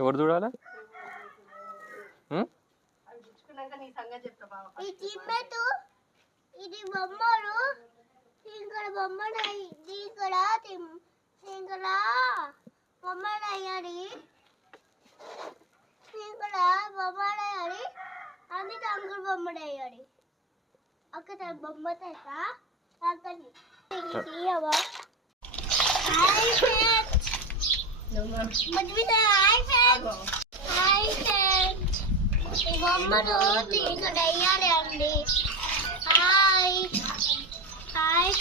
ఎవరు చూడాలా? ఇది బొమ్మలు ఇక్కడ బొమ్మలు ఇక్కడ ఇక్కడ బొమ్మలు అయ్యాలి ఇక్కడ బొమ్మలు అయ్యాలి అన్ని అంకుల్ బొమ్మలు అయ్యాలి అక్కడ బొమ్మ తెస్తా అక్కడ బొమ్మలు ఇక్కడ అయ్యాలి అండి. హాయ్ హాయ్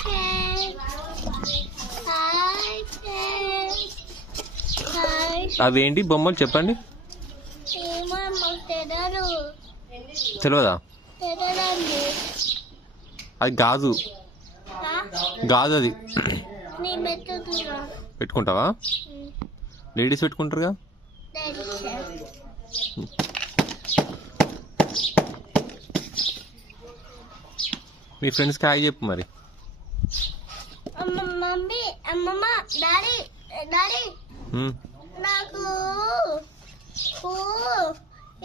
అవేంటి బొమ్మలు చెప్పండి. తెలియదా? అది గాజు గాజు అది పెట్టుకుంటావా? లేడీస్ పెట్టుకుంటారుగా. మీ ఫ్రెండ్స్కి హాయ్ చెప్పు మరి. మమ్మీ అమ్మమ్మ డాడీ డాడీ నాకు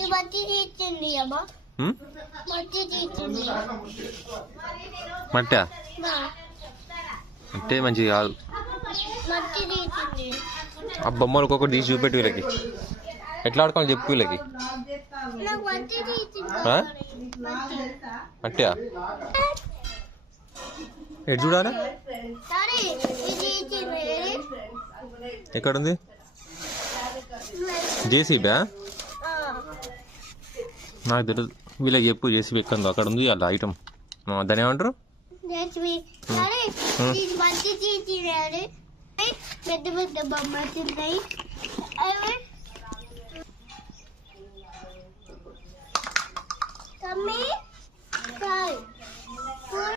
ఈ మట్టి తీర్చింది అమ్మా. మట్టి తీర్చింది. మట్టా అంటే మంచిది కాదు. మట్టి తీర్చింది. ఆ బొమ్మలు ఒక్కొక్కటి తీసి చూపెట్టు వీళ్ళకి. ఎట్లా ఆడుకోవాలి చెప్పు వీళ్ళకి. నాకు మట్టి తీర్చింది. మట్టా ఎటు చూడాలి? ఎక్కడుంది? జేసీబీ నాకు తెలియదు. వీళ్ళకి చెప్పు జేసీబీ ఎక్కడుందో. అక్కడ ఉంది అలా ఐటమ్. దాని ఏమంటారు? పెద్ద పెద్ద బొమ్మలు ఉన్నాయి.